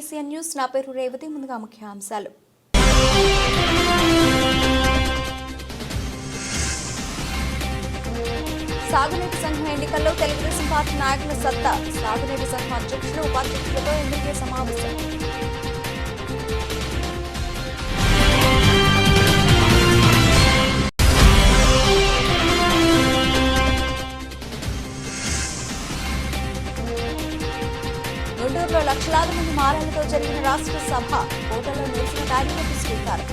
TCN news. నా పేరు రేవతి. ముందుగా ముఖ్యాంశాలు. సాగునీటి సంఘం ఎన్నికల్లో తెలుగుదేశం పార్టీ నాయకుల సత్తా. సాగునీటి సంఘం అధ్యక్షులు ఉపాధ్యక్షులతో ఎమ్మెల్యే సమావేశం. గుంటూరులో లక్షలాది మంది మారాలతో జరిగిన రాష్ట్ర సభ. కోటలో నిలిచిన ర్యాలీలకు శ్రీకారం.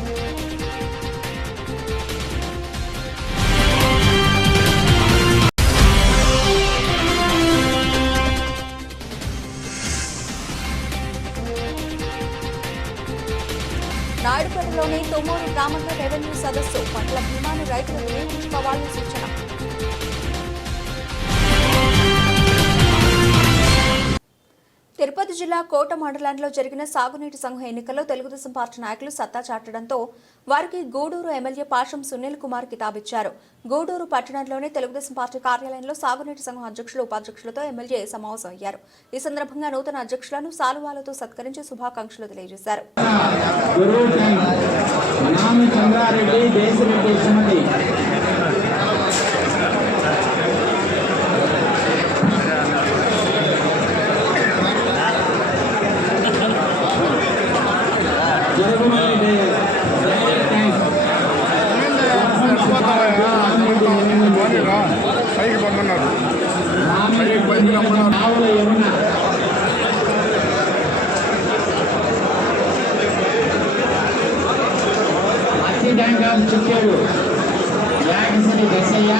నాయుడుపేటలోని తొమ్మూరు గ్రామంలో రెవెన్యూ సదస్సు. పంటల బీమాను రైతులు వినియోగించుకోవాలని సూచన. తిరుపతి జిల్లా కోట మండలంలో జరిగిన సాగునీటి సంఘం ఎన్నికల్లో తెలుగుదేశం పార్టీ నాయకులు సత్తా చాటడంతో వారికి గూడూరు ఎమ్మెల్యే పాషం సునీల్ కుమార్ కితాబిచ్చారు. గూడూరు పట్టణంలోని తెలుగుదేశం పార్టీ కార్యాలయంలో సాగునీటి సంఘం అధ్యక్షులు ఉపాధ్యక్షులతో ఎమ్మెల్యే సమావేశం అయ్యారు. ఈ సందర్భంగా నూతన అధ్యక్షులను సాలువాలతో సత్కరించి శుభాకాంక్షలు తెలియజేశారు. చిక్కాడు యాగసరి దశయ్య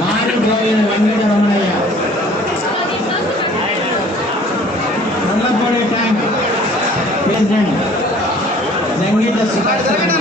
మారిపోయిన వెంకట రమణయ్య ముల్లపూడి ట్యాంక్ ప్రెసిడెంట్ సంగీత సుదర్శన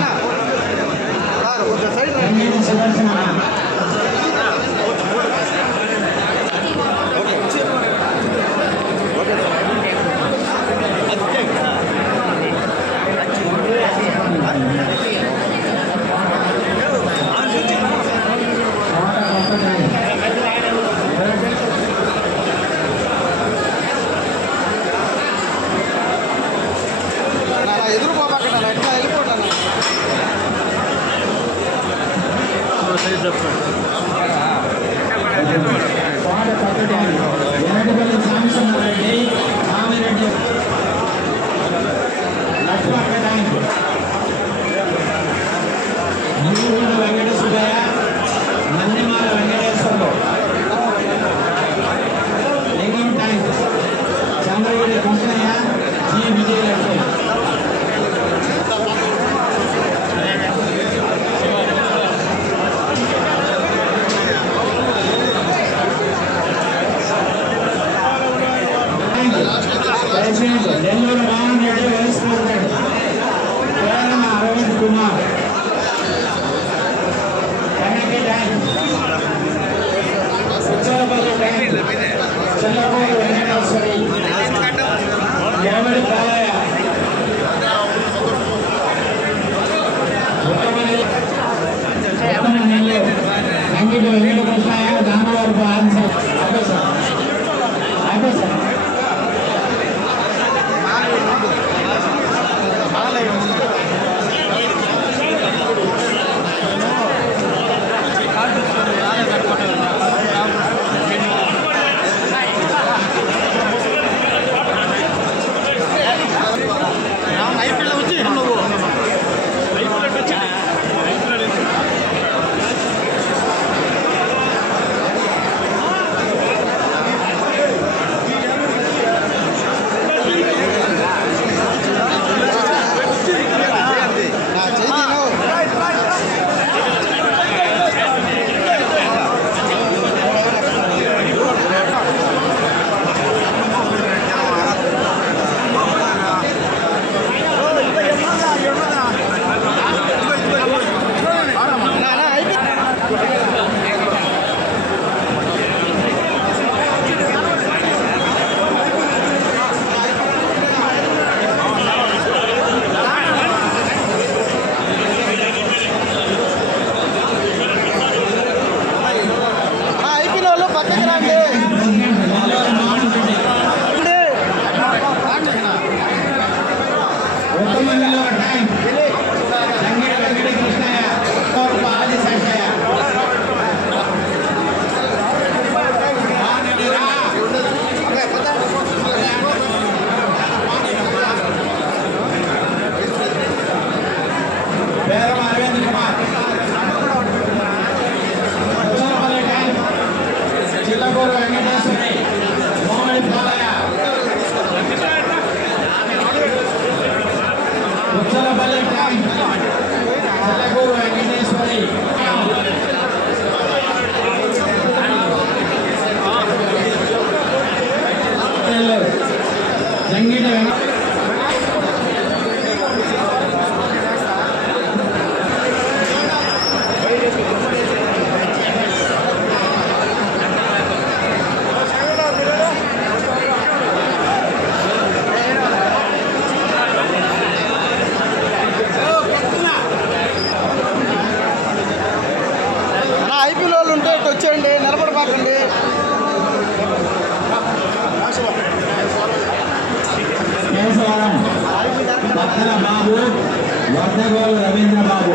పెద్దగోలు రవీంద్రబాబు,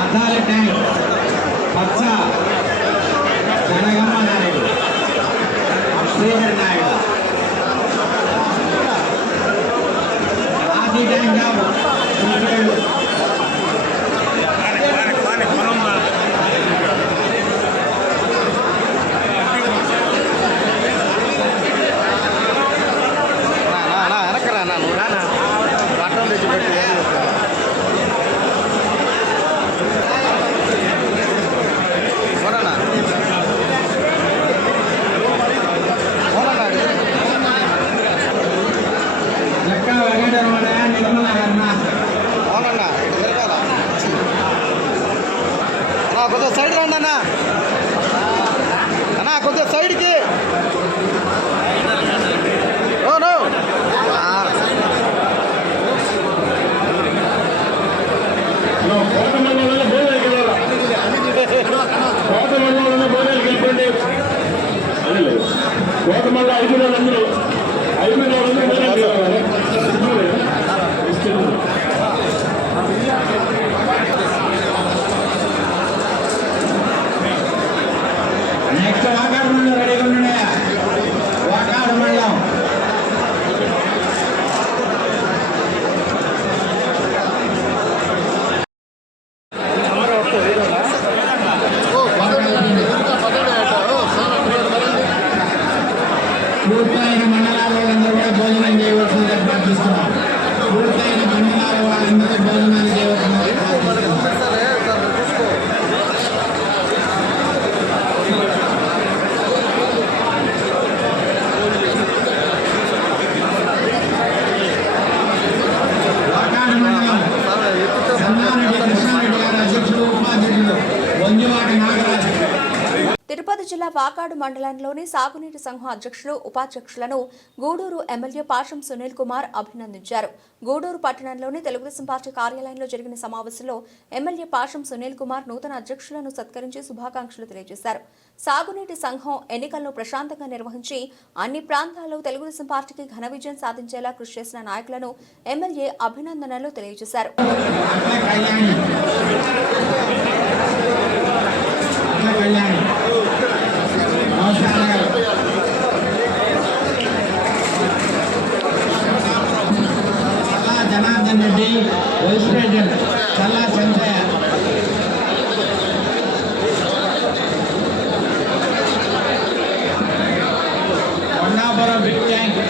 అద్దాల ట్యాంక్ పచ్చ జనగమ్మ నాయుడు, శ్రీధర్ నాయుడు, ఆది ట్యాంక్ బాబు కొద్దిగా సైడ్ రండి అన్న అన్న కొద్దిగా సైడ్కి కోతమల్ల 5 అందరూ 5 నెక్స్ట్ వాకాడు మండలం రెడీగా ఉన్నాయా? వాకాడు మండలం పూర్తయిన మండలాల వాళ్ళందరూ కూడా భోజనం చేయవలసిందిగా ప్రార్థిస్తున్నాం. పూర్తయిన మండలాల వాళ్ళందరూ భోజనాలు చేయవలసిందిగా ప్రార్థిస్తున్నాం. వాకాడు మండలం సన్నారెడ్డి కృష్ణారెడ్డి గారు అధ్యక్షులు, ఉపాధ్యక్షులు వంజువాటి నాగరాజు. తిరుపతి జిల్లా వాకాడు మండలంలోని సాగునీటి సంఘం అధ్యక్షులు, ఉపాధ్యక్షులను గూడూరు ఎమ్మెల్యే పాషం సునీల్ కుమార్ అభినందించారు. గూడూరు పట్టణంలోని తెలుగుదేశం పార్టీ కార్యాలయంలో జరిగిన సమావేశంలో ఎమ్మెల్యే పాషం సునీల్ కుమార్ నూతన అధ్యక్షులను సత్కరించి శుభాకాంక్షలు తెలియజేశారు. సాగునీటి సంఘం ఎన్నికలను ప్రశాంతంగా నిర్వహించి అన్ని ప్రాంతాల్లో తెలుగుదేశం పార్టీకి ఘన విజయం సాధించేలా కృషి చేసిన నాయకులను ఎమ్మెల్యే అభినందనలు తెలియజేశారు. జనార్దన్ రెడ్డి, వైస్ ప్రెసిడెంట్ చల్లా చంద్రయ్య, కొండాపురం బిగ్ ట్యాంక్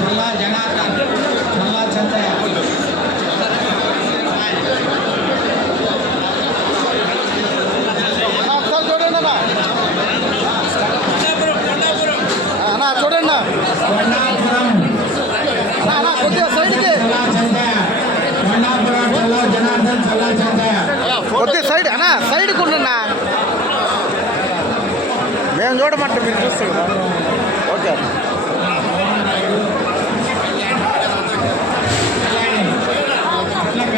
చల్లా జనార్దన్, చల్లా చంద్రయ్య, చూడండి కొండాపురం కొద్దిగా సైడ్కి చల్లా చంద్రయ్య, కొండాపురం చల్లా జనార్దన్, చల్లా చంద్రయ్య. కొద్దిగా సైడ్ అన్నా సైడ్కి ఉండన్నా మేము చూడమంటే మీరు చూస్తాం ఓకే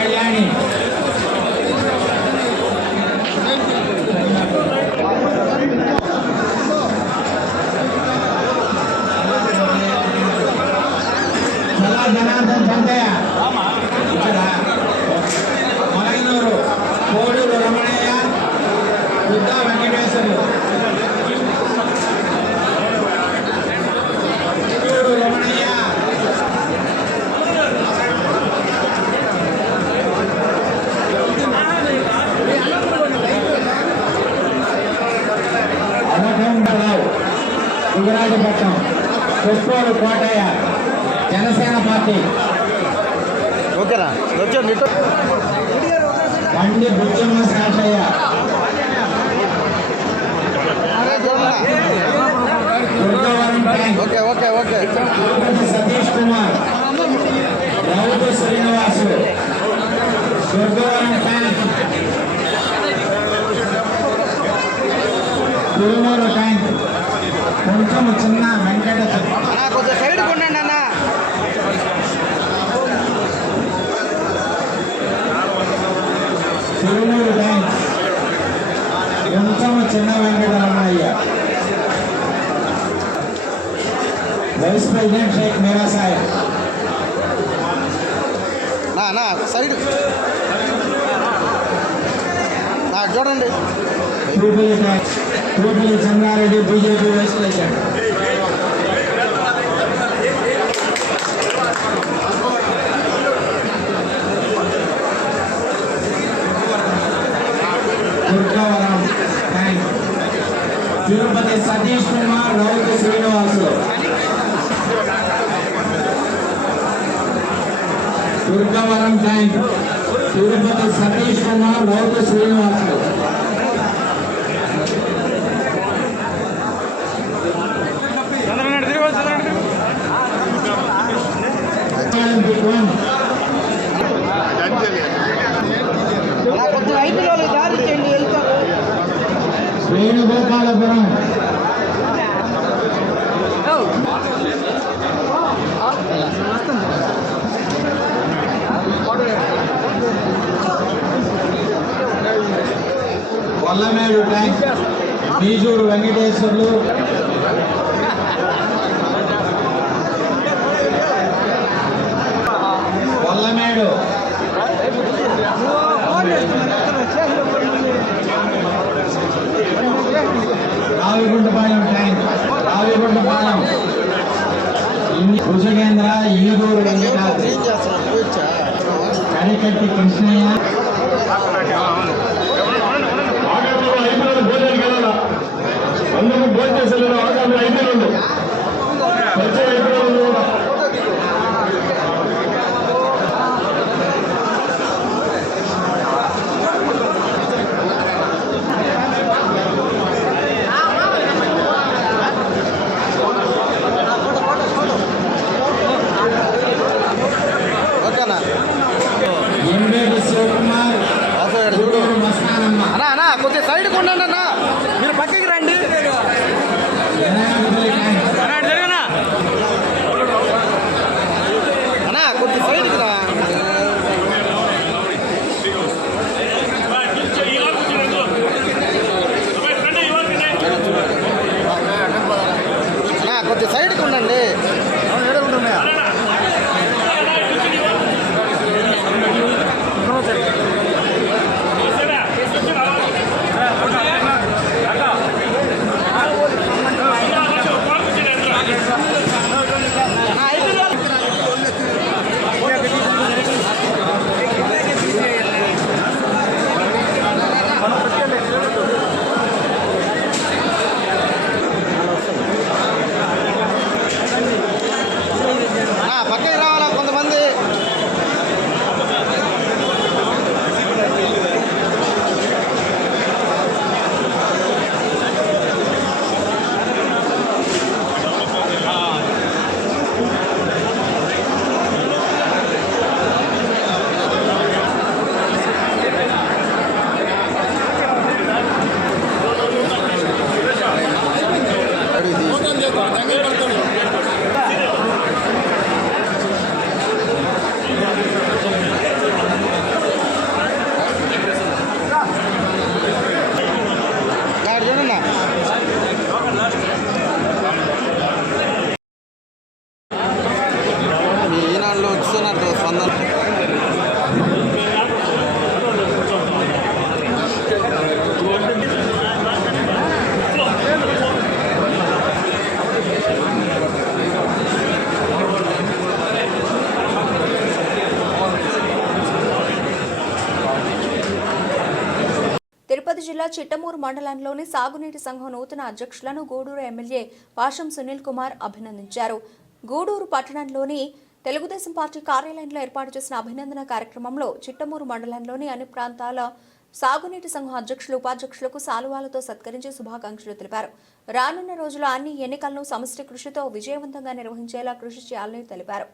కళ్యాణి చల్లా జనార్దన్ చంద్రయ్య, మొలగనూరు కోడూరు రమణయ్య, బుద్ధ వెంకటేశ్వరు, కోడూరు రమణయ్య, అమర్రావు, గుజరాజపట్నం, పుష్పూరు కోటయ్య, జనసేన పార్టీ, ఓకేనా వచ్చాను Bandi Buchamma Shashaiah, Durgavaram tank, okay okay okay Satish Kumar, Rautu Srinivasu, Durgavaram tank, Tirumuru tank, కొంచెం చిన్న వెంకట కొద్దిగా సైడ్ కొండండి అన్న తిరుమూరు ట్యాంక్, కొంచెం చిన్న వెంకట రమణయ్య, ప్రెసిడెంట్ షేక్ మేరా సాహెబ్. నా సైడ్ చూడండి. Tupili Sangareddy BJP vice president. Durgavaram tank. Tirupati Satish Kumar Rautu Srinivasu. Durgavaram tank. Tirupati Satish Kumar Rautu Srinivasu. కొంచెం రైతులు దారి చేయండి వెళ్తారు. వేణుగోపాలపురం. వల్లమేడు ట్యాంక్. బీజూరు వెంకటేశ్వర్లు. వల్లమేడు. రావిగుంటపాలెం ట్యాంక్. రావిగుంటపాలెం. భుజగేంద్ర ఈదూరు వెంకటాద్రి. కడికట్టి కృష్ణయ్య. ఆగంలో 5 రోజులు భోజనం కదా, అందరూ భోజనం చేసేది. ఆగంలో 5 రోజులు వచ్చే 5 రోజులు కూడా ఓకేనా? ఎంవేడి శివకుమార్. గూడూరు మస్తానమ్మ. అన్నా కొద్దిగా సైడ్కి ఉండండి అన్న, మీరు పక్కకి రండి. జనార్దపల్లి ట్యాంక్. అన్నా కొద్దిగా సైడ్కి రా. అన్నా కొద్దిగా సైడ్కి ఉండండి. పక్కకి రావాలా కొంతమంది. చూడన్నా ఈనాడులో వచ్చినట్టు స్పందన. తిరుపతి జిల్లా చిట్టమూరు మండలంలోని సాగునీటి సంఘం నూతన అధ్యక్షులను గూడూరు ఎమ్మెల్యే పాషం సునీల్ కుమార్ అభినందించారు. గూడూరు పట్టణంలోని తెలుగుదేశం పార్టీ కార్యాలయంలో ఏర్పాటు చేసిన అభినందన కార్యక్రమంలో చిట్టమూరు మండలంలోని అన్ని ప్రాంతాల సాగునీటి సంఘం అధ్యక్షులు ఉపాధ్యక్షులకు శాలువాలతో సత్కరించి శుభాకాంక్షలు తెలిపారు. రానున్న రోజుల్లో అన్ని ఎన్నికలను సమష్టి కృషితో విజయవంతంగా నిర్వహించేలా కృషి చేయాలని తెలిపారు.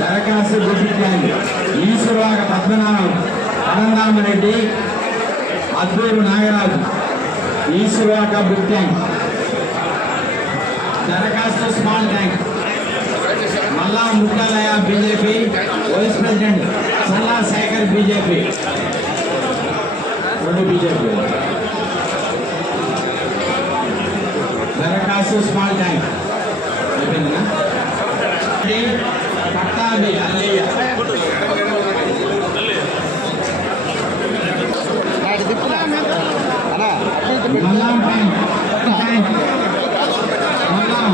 దరఖాస్తు ఈశ్వరవాగ పద్మనాభం, అనందామరెడ్డి, అద్దూరు నాగరాజు ఈశ్వరాక బిగ్ ట్యాంక్, దరఖాస్తు small tank, Malla Mukkalaya BJP vice president, Salla Sekhar BJP, రెండు బీజేపీ. దరఖాస్తు స్మాల్ ట్యాంక్ అయిపోయిందా? Pattabhi Allaiah, Mallam tank, Mallam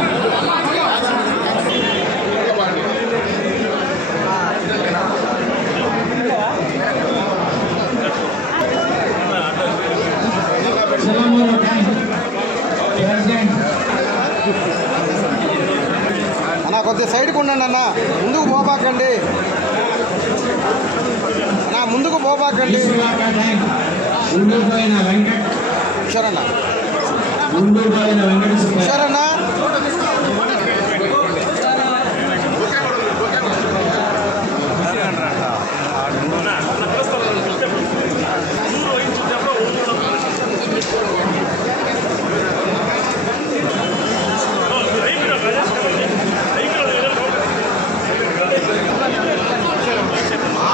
Selamuru tank president. అన్న కొద్దిగా సైడ్కి ఉండండి అన్న, ముందుకు పోబాకండి అన్న, ముందుకు పోబాకండి. ఈశ్వరాక ట్యాంక్ ఉండిపోయిన వెంకట్, సరేనా ఉండిపోయిన వెంకట సుబ్బయ్య. సరేనా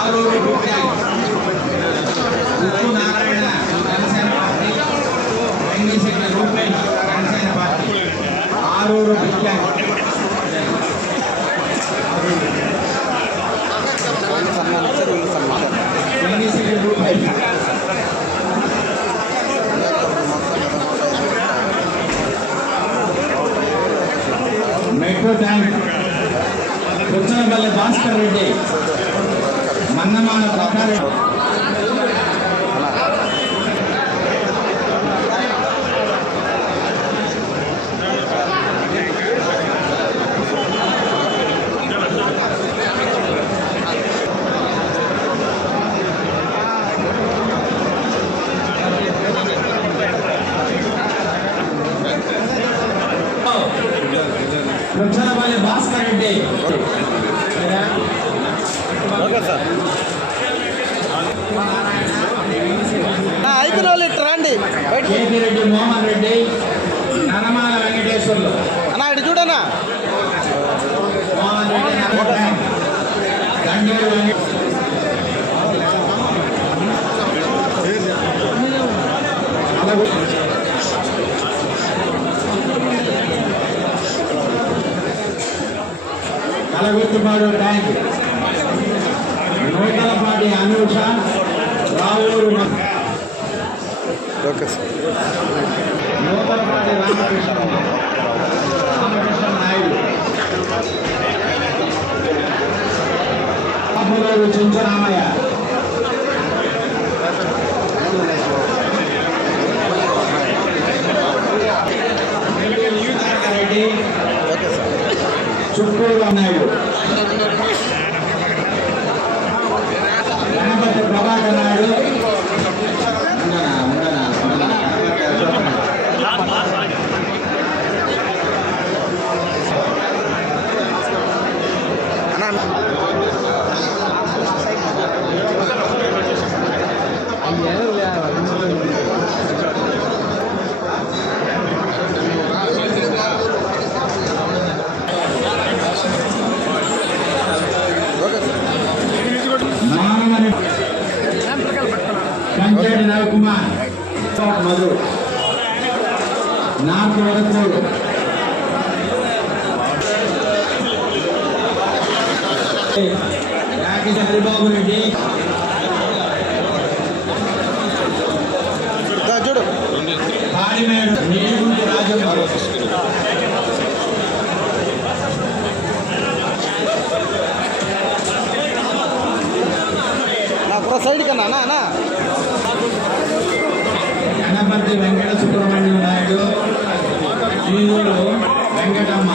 Aruru big tank, Uppu Narayana Janasena party, Venkateswara Rupesh Janasena party. Aruru big tank, Venkateswara Rupesh. Metro tank Puchanapalli Bhaskar Reddy, Mannamana ప్రకారం. Puchanapalli Bhaskar Reddy, okay sir. అయిపోయిన వాళ్ళు ఇట్లా రండి బయటకు. కేపీ రెడ్డి మోహన్ రెడ్డి, ననమాల వెంకటేశ్వర్లు. అన్న ఇటు చూడన్నా. Mohan Reddy Nanamala tank, Danduru Venkata, Kalagurthipadu tank, Nuthalapati Anusha, Ravuru okay sir. Nuthalapati Ramakrishna, Ramakrishna Naidu, బాబుగారు Chincharamaiah, Reddy, okay sir. Chutturu Naidu, Ganapathi Prabhakar Naidu. Kancheti Ravikumar, Madhu, north Vadakuru, Rakesh Haribabu Reddy, చూడు పాడిమేడు నీలగుంటి రాజబాబు, సైడ్ కన్నా అన్న. Ganapathi Venkata Subrahmanyam Naidu, Sridhudu Venkatamma,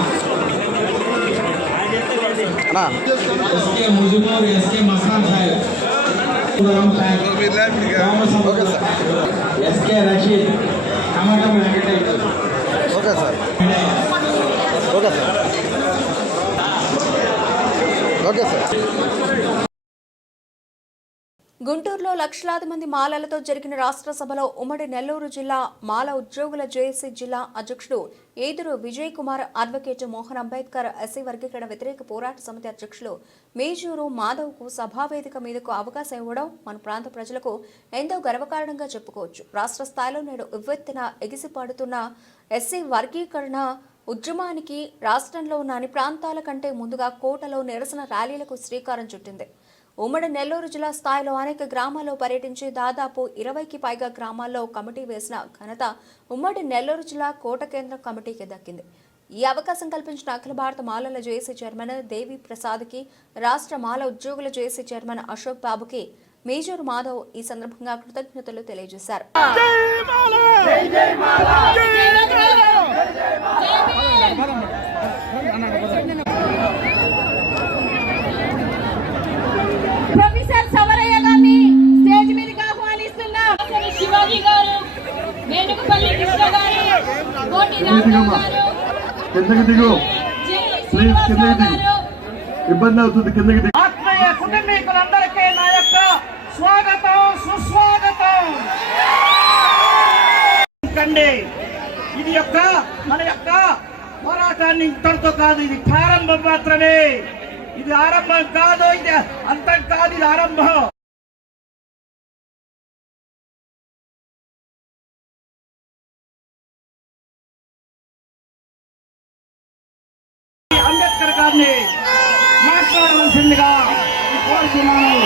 SK Mujumur, SK Mastan Saheb, SK Rashid, Kamakam Venkatesh. Okay sir. Okay sir. Okay sir. గుంటూరులో లక్షలాది మంది మాలలతో జరిగిన రాష్ట్ర సభలో ఉమ్మడి నెల్లూరు జిల్లా మాల ఉద్యోగుల జేఏసీ జిల్లా అధ్యక్షుడు ఏదురు విజయ్ కుమార్, అడ్వకేట్ మోహన్ అంబేద్కర్ ఎస్సీ వర్గీకరణ వ్యతిరేక పోరాట సమితి అధ్యక్షులు మేజూరు మాధవ్కు సభావేదిక మీదకు అవకాశం ఇవ్వడం మన ప్రాంత ప్రజలకు ఎంతో గర్వకారణంగా చెప్పుకోవచ్చు. రాష్ట్ర స్థాయిలో నేడు ఉవ్వెత్తున ఎగిసిపడుతున్న ఎస్సీ వర్గీకరణ ఉద్యమానికి రాష్ట్రంలో ఉన్న అన్ని ప్రాంతాల కంటే ముందుగా కోటలో నిరసన ర్యాలీలకు శ్రీకారం చుట్టింది. ఉమ్మడి నెల్లూరు జిల్లా స్థాయిలో అనేక గ్రామాల్లో పర్యటించి దాదాపు 20కి పైగా గ్రామాల్లో కమిటీ వేసిన ఘనత ఉమ్మడి నెల్లూరు జిల్లా కోట కేంద్రం కమిటీకి దక్కింది. ఈ అవకాశం కల్పించిన అఖిల భారత మాలల జేఏసీ చైర్మన్ దేవి ప్రసాద్కి, రాష్ట్ర మాల ఉద్యోగుల జేఏసీ చైర్మన్ అశోక్ బాబుకి మేజూరు మాధవ్ ఈ సందర్భంగా కృతజ్ఞతలు తెలియజేశారు. ప్రొఫెసర్ సవరయ్య గారిని స్టేజ్ మీదకి ఆహ్వానిస్తున్నాం. శివాజీ గారు, వేణుగోపాల్ కృష్ణ గారు, కోటి రామరావు గారు, ఇబ్బంది అవుతుంది, కిందకి దిగు. ఆత్మీయ కుటుంబీకులందరికీ నా యొక్క స్వాగతం, సుస్వాగతం. ఇది మన యొక్క పోరాటాన్ని ఇంతటితో కాదు, ఇది ప్రారంభం మాత్రమే. ఇది ఆరంభం కాదు, ఇది అంతం కాదు, ఇది ఆరంభం. అంబేద్కర్ గారిని మాట్లాడవలసిందిగా కోరుతున్నాను.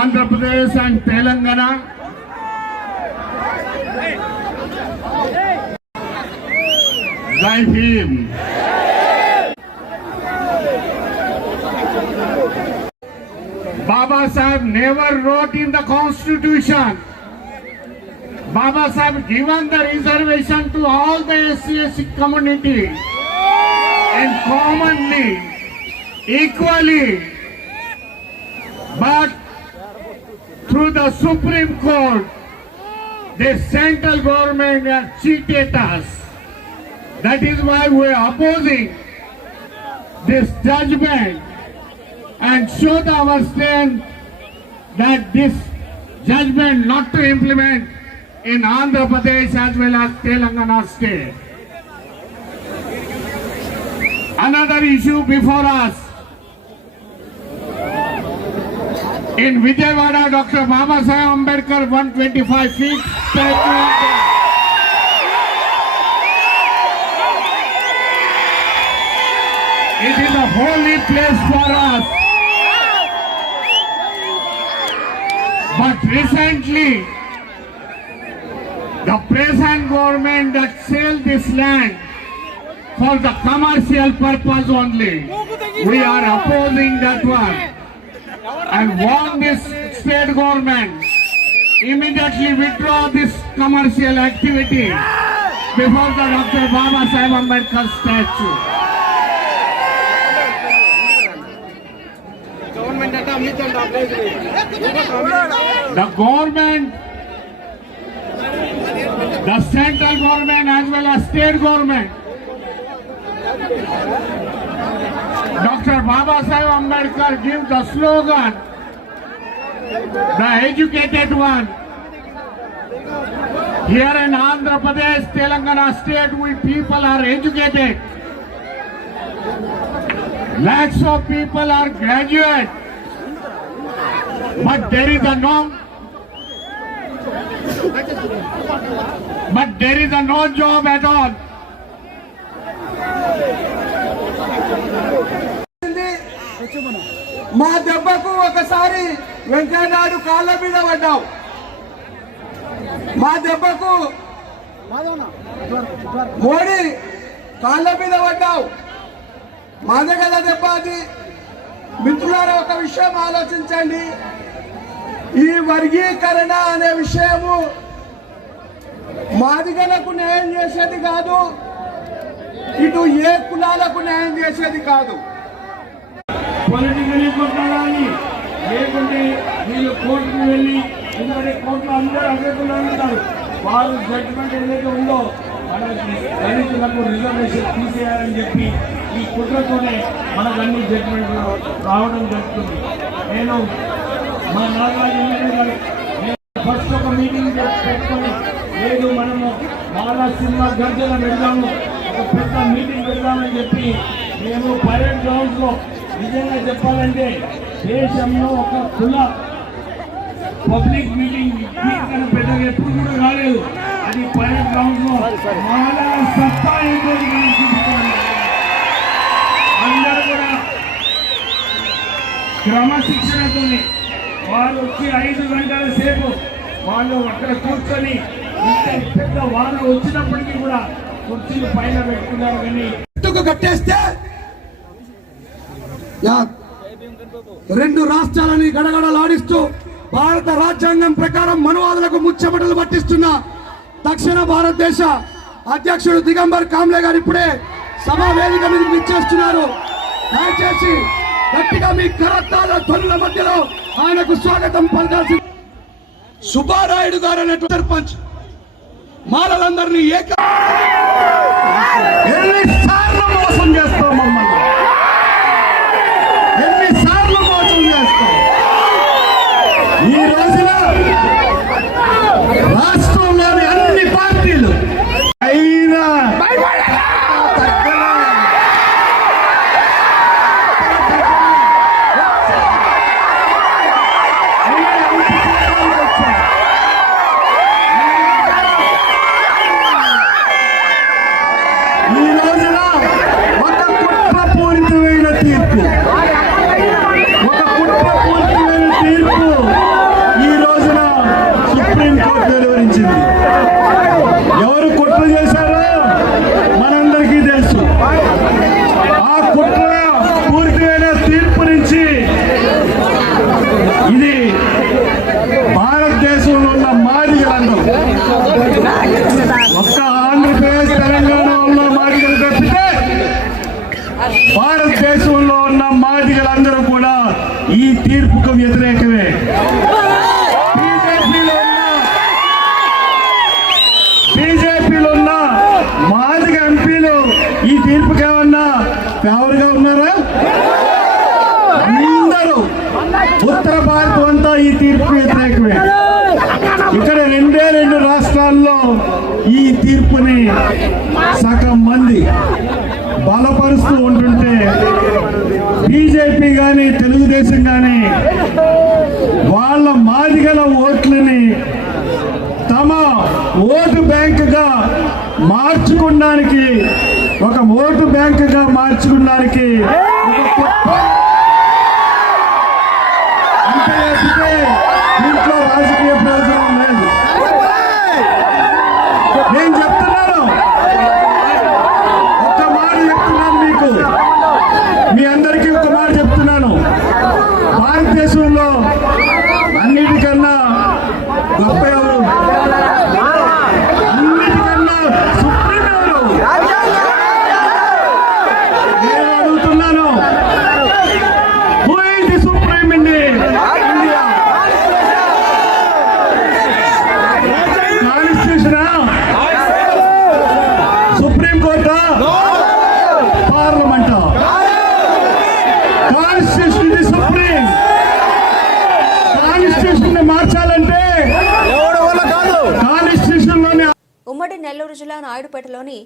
Andhra Pradesh and Telangana Jai Bhim. Baba Sahib never wrote in the constitution. Baba Sahib given the reservation to all the SC community and commonly, equally, but through the Supreme Court, the central government has cheated us. That is why we are opposing this judgment and show our stand that this judgment not to implement in Andhra Pradesh as well as Telangana state. Another issue before us. In Vijayawada, Dr. Baba Sahib Ambedkar 125 feet statue. It is a holy place for us. But recently, the present government that sell this land for the commercial purpose only, we are opposing that one and want this state government immediately withdraw this commercial activity before the Dr. Baba Sahib Ambedkar statue. The government, the central government as well as state government, Dr. Baba Sahib Ambedkar gives the slogan, the educated one. Here in Andhra Pradesh, Telangana state, we people are educated. Lakhs of people are graduate. But there is no job at all. మా దెబ్బకు ఒకసారి వెంకయ్యనాయుడు కాళ్ళ మీద పడ్డావు. మా దెబ్బకు మోడీ కాళ్ళ మీద పడ్డావు. మాదే కదా దెబ్బ అది. మిత్రులారా, ఒక విషయం ఆలోచించండి. ఈ వర్గీకరణ అనే విషయము మాదిగలకు న్యాయం చేసేది కాదు, ఇటు ఏ కులాలకు న్యాయం చేసేది కాదు. పొలిటికలీ కొట్టాలని, లేకుంటే వీళ్ళు కోర్టుకు వెళ్ళి, ఎందుకంటే కోర్టులో అందరూ అభ్యర్థులు ఉంటారు. వారు జడ్జిమెంట్ ఏదైతే ఉందో మన దళితులకు రిజర్వేషన్ తీసేయాలని చెప్పి ఈ కుట్రతోనే మనకు అన్ని జడ్జిమెంట్లు రావడం జరుగుతుంది. నేను మా నాగరాజు గారు ఫస్ట్ ఒక మీటింగ్ పెట్టుకొని లేదు మనము మాలా సినిమా గర్జన పెడదాము, ఒక పెద్ద మీటింగ్ పెడదామని చెప్పి మేము పరేడ్ గ్రౌండ్స్ లో నిజంగా చెప్పాలంటే దేశంలో ఒక కుల పబ్లిక్ మీటింగ్ కన్నా పెద్దగా ఎప్పుడు కూడా కాలేదు. అది పరేడ్ గ్రౌండ్ లో మాలా సత్తా ఏంటో మనం చూపించాలి. అందరూ కూడా క్రమశిక్షణతో వాళ్ళు వచ్చి 5 గంటల సేపు వాళ్ళు అక్కడ కూర్చొని పెద్ద వాన వచ్చినప్పటికీ కూడా కుర్చీలు పైన పెట్టుకున్నారు. కానీ కట్టేస్తే 2 రాష్ట్రాలని గడగడలాడిస్తూ భారత రాజ్యాంగం ప్రకారం మనువాదులకు ముచ్చమటలు పట్టిస్తున్న దక్షిణ భారతదేశ అధ్యక్షుడు దిగంబర్ కామ్లే గారు ఇప్పుడే సభా వేదిక మీదకి విచ్చేస్తున్నారు. దయచేసి గట్టిగా మీ కరతాల ధ్వనుల మధ్యలో ఆయనకు స్వాగతం పలకాల్సి. సుబ్బారాయుడు గారు అనే సర్పంచ్ మాలలందరినీ ఎన్నిసార్లు మోసం చేస్తాం, మమ్మల్ని ఎన్నిసార్లు మోసం చేస్తాం. ఈ రోజున రాష్ట్రంలోని అన్ని పార్టీలు అయినా ఎవరు కుట్ర చేశారో మనందరికీ తెలుసు. ఆ కుట్ర పూర్తిమైన తీర్పు నుంచి ఇది భారతదేశంలో ఉన్న మాదిగలందరూ, ఒక్క ఆంధ్రప్రదేశ్ తెలంగాణ ఉన్న మాదిగలు తప్పితే భారతదేశంలో ఉన్న మాదిగలందరూ కూడా ఈ తీర్పుకు వ్యతిరేకమే. బీజేపీలో ఉన్న మాదిగ ఎంపీలు ఈ తీర్పుకి ఏమన్నా ఫేవర్గా ఉన్నారా? అందరూ ఉత్తర భారతం అంతా ఈ తీర్పు వ్యతిరేకమే. ఇక్కడ 2 రాష్ట్రాల్లో ఈ తీర్పుని సగం మంది బలపరుస్తూ ఉంటుంటే బీజేపీ కానీ తెలుగుదేశం కానీ వాళ్ళ మాదిగల ఓట్లని తమ ఓటు బ్యాంకుగా మార్చుకోవడానికి దీంట్లో రాజకీయ ప్రయోజనం లేదు. నేను చెప్తున్నాను, ఒక్క మాట చెప్తున్నాను మీకు, మీ అందరికీ ఒక మాట చెప్తున్నాను. భారతదేశంలో అన్నిటికన్నా గొప్ప ఎవరు? అన్నిటికన్నా సుప్రీం ఎవరు? నేను అడుగుతున్నాను, who is the supreme in India? కాన్స్టిట్యూషనా? సుప్రీం కోర్టా? పార్లమెంటా? కాన్స్టిట్యూషన్ ఇది సుప్రీం. కాన్స్టిట్యూషన్ మార్చాలంటే కాన్స్టిట్యూషన్ లోనే. ఉమ్మడి నెల్లూరు జిల్లా నాయుడుపేటలోని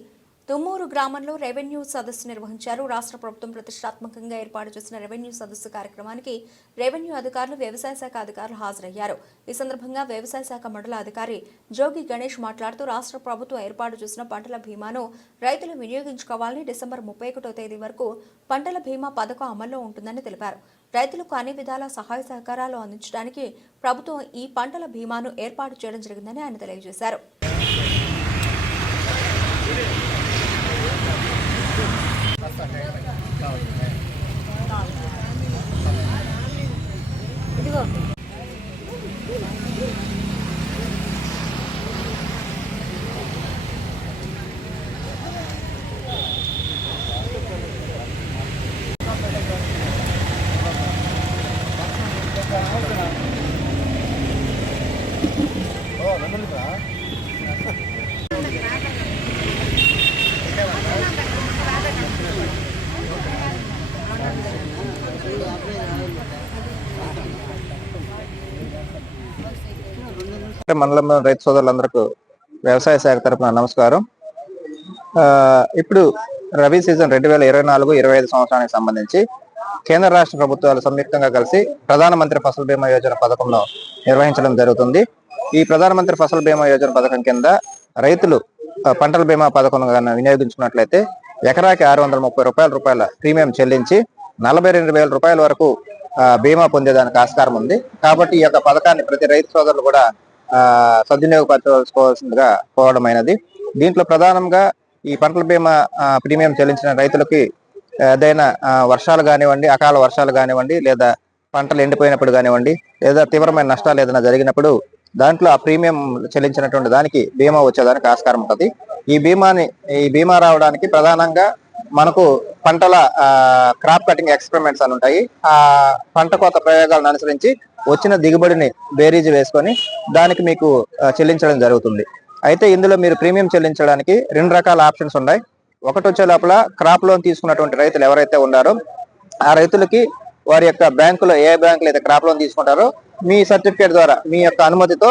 తుమ్మూరు గ్రామంలో రెవెన్యూ సదస్సు నిర్వహించారు. రాష్ట్ర ప్రభుత్వం ప్రతిష్టాత్మకంగా ఏర్పాటు చేసిన రెవెన్యూ సదస్సు కార్యక్రమానికి రెవెన్యూ అధికారులు, వ్యవసాయ శాఖ అధికారులు హాజరయ్యారు. ఈ సందర్భంగా వ్యవసాయ శాఖ మండల అధికారి జోగి గణేష్ మాట్లాడుతూ రాష్ట్ర ప్రభుత్వం ఏర్పాటు చేసిన పంటల బీమాను రైతులు వినియోగించుకోవాలని, డిసెంబర్ 31వ తేదీ వరకు పంటల బీమా పథకం అమల్లో ఉంటుందని తెలిపారు. రైతులకు అన్ని విధాల సహాయ సహకారాలు అందించడానికి ప్రభుత్వం ఈ పంటల బీమాను ఏర్పాటు చేయడం జరిగిందని ఆయన తెలియజేశారు. మండలంలో రైతు సోదరులందరికీ వ్యవసాయ శాఖ తరపున నమస్కారం. ఇప్పుడు రబీ సీజన్ 2024-25 సంవత్సరానికి సంబంధించి కేంద్ర రాష్ట్ర ప్రభుత్వాలు సంయుక్తంగా కలిసి ప్రధానమంత్రి ఫసల్ బీమా యోజన పథకంలో నిర్వహించడం జరుగుతుంది. ఈ ప్రధానమంత్రి ఫసల్ బీమా యోజన పథకం కింద రైతులు పంటల బీమా పథకం వినియోగించుకున్నట్లయితే ఎకరాకి 630 రూపాయల ప్రీమియం చెల్లించి 42,000 రూపాయల వరకు బీమా పొందేదానికి ఆస్కారం ఉంది. కాబట్టి ఈ యొక్క పథకాన్ని ప్రతి రైతు సోదరులు కూడా సద్వినియోగపరచుకోవాల్సిందిగా కోరడమైనది. దీంట్లో ప్రధానంగా ఈ పంటల బీమా ప్రీమియం చెల్లించిన రైతులకి ఏదైనా వర్షాలు కానివ్వండి, అకాల వర్షాలు కానివ్వండి, లేదా పంటలు ఎండిపోయినప్పుడు కానివ్వండి, లేదా తీవ్రమైన నష్టాలు ఏదైనా జరిగినప్పుడు దాంట్లో ఆ ప్రీమియం చెల్లించినటువంటి దానికి బీమా వచ్చేదానికి ఆస్కారం ఉంటుంది. ఈ బీమా రావడానికి ప్రధానంగా మనకు పంటల క్రాప్ కటింగ్ ఎక్స్పెరిమెంట్స్ అని ఉంటాయి. ఆ పంట కోత ప్రయోగాలను అనుసరించి వచ్చిన దిగుబడిని బేరీజు వేసుకొని దానికి మీకు చెల్లించడం జరుగుతుంది. అయితే ఇందులో మీరు ప్రీమియం చెల్లించడానికి 2 రకాల ఆప్షన్స్ ఉన్నాయి. ఒకటి వచ్చే లోపల క్రాప్ లోన్ తీసుకున్నటువంటి రైతులు ఎవరైతే ఉన్నారో ఆ రైతులకి వారి యొక్క బ్యాంకులో ఏ బ్యాంకులో అయితే క్రాప్ లోన్ తీసుకుంటారో మీ సర్టిఫికేట్ ద్వారా మీ యొక్క అనుమతితో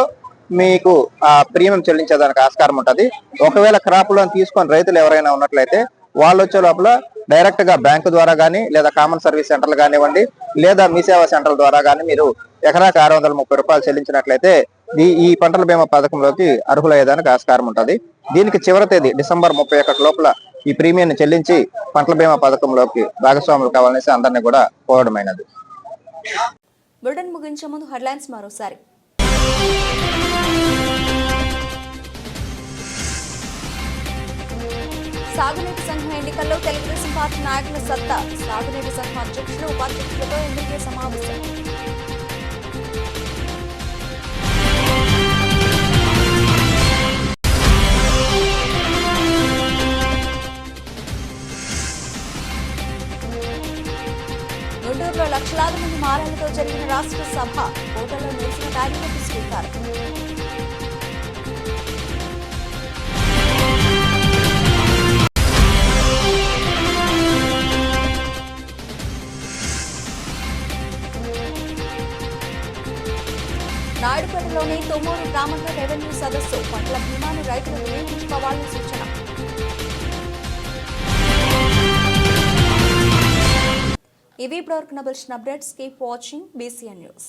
మీకు ఆ ప్రీమియం చెల్లించేదానికి ఆస్కారం ఉంటుంది. ఒకవేళ క్రాప్ లోన్ తీసుకొని రైతులు ఎవరైనా ఉన్నట్లయితే వాళ్ళు వచ్చే లోపల డైరెక్ట్ గా బ్యాంకు ద్వారా కానీ, లేదా కామన్ సర్వీస్ సెంటర్లు కానివ్వండి, లేదా మీ సేవా సెంటర్ల ద్వారా కానీ మీరు ఎకరాకి 630 రూపాయలు చెల్లించినట్లయితే ఈ పంటల బీమా పథకంలోకి అర్హులయ్యేదానికి ఆస్కారం ఉంటుంది. దీనికి చివరి తేదీ డిసెంబర్ 31 లోపల ఈ ప్రీమియం చెల్లించి పంటల బీమా పథకంలోకి భాగస్వాములు కావాలనేసి అందరినీ కూడా కోరడమైనది. బులెటిన్ ముగించే ముందు హెడ్లైన్స్ మరోసారి. సాగునీటి సంఘం ఎన్నికల్లో తెలుగుదేశం పార్టీ నాయకుల సత్తా. సాగునీటి సంఘం అధ్యక్షులు, ఉపాధ్యక్షులతో ఎమ్మెల్యే సమావేశం. గుంటూరులో లక్షలాది మంది మాలలతో జరిగిన రాష్ట్ర సభ. కోటలో నిరసన ర్యాలీలకు శ్రీకారం. నాయుడుపేటలోని తొమ్మూరు గ్రామంలో రెవెన్యూ సదస్సు. పంటల బీమాను రైతులు వినియోగించుకోవాలని సూచన. ఇవి ఇప్పటివరకు నబల్సిన updates. Keep watching BCN News.